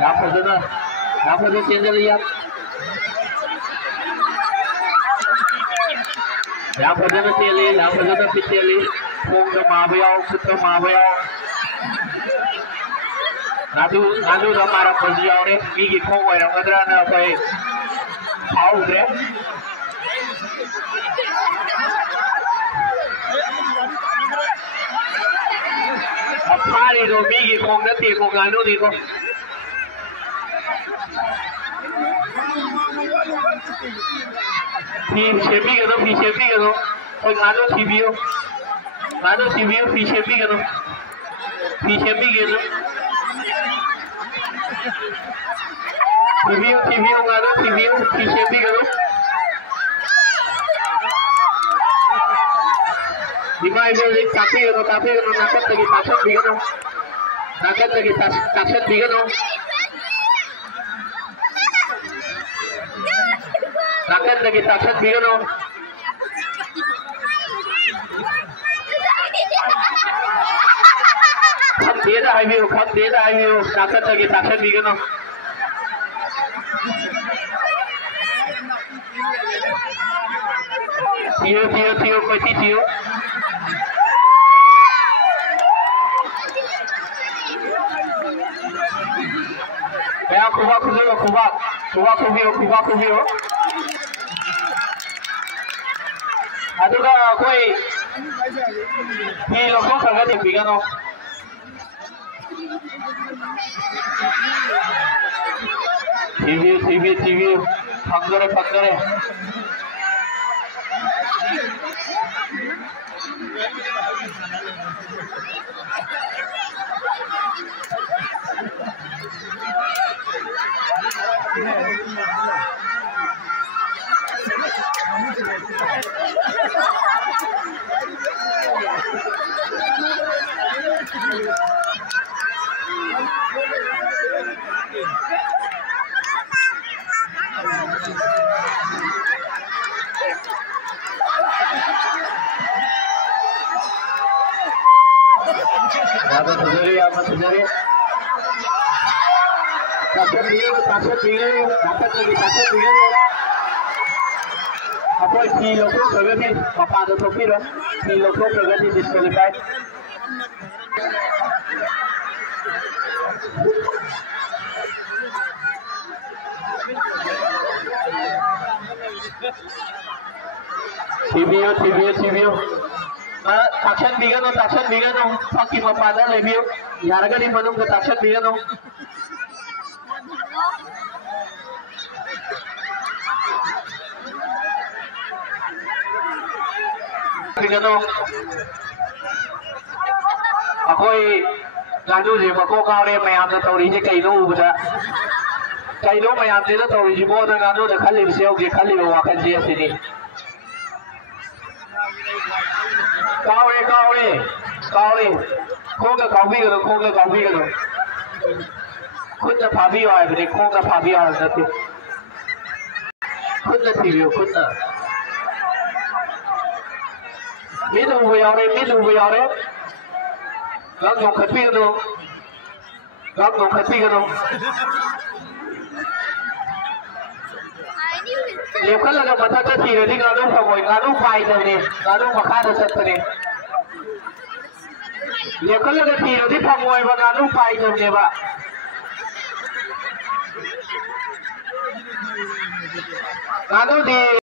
Làm phần trên cho đi làm phần trên tiền đi làm phần trên tiền đi không cho mà béo không cho mà béo nadu đó mà làm gì ao đấy vì cái không phải làm cái đó là phải tháo đấy phá đi rồi vì cái không đấy tiền không ăn đâu đi con phi chế bi cái đó thôi ngán đâu TV phi chế bi cái đó TV ngán đâu phi chế bi cái đó dimai boleh tapi nakat lagi pasal bikin nakat lagi pasal bikin nakat lagi pasal bikin kham dia dah hiu nakat lagi pasal bikin Theo quay tí thiếu Kaya kuha aduga koi hilo ko kaga de bigano TV pagare Apa si loko pragati papa do topiro si loko pragati disqualified TVO takshan bigano paki mapada lebio yaraga di manung ke takshan bigano Akoi lalu je mako kau le mayam na tauri je kaino ubda kaino mayam je na tauri je bo na gano na khali seo ge khali wa kan je sini kau le khong ka kau bi ga khud na phabi wa ai bne khong na phabi wa na tu khud na thiu khud na milu về đấy gác ngọc khát pin đâu nếu khát là mặt thắt thì rồi đi ngã đúng không rồi ngã đúng phải rồi nè ngã đúng mà khát được sạch rồi nè nếu khát là thì rồi đi phòng ngồi và ngã đúng phải rồi nè bạn ngã đúng thì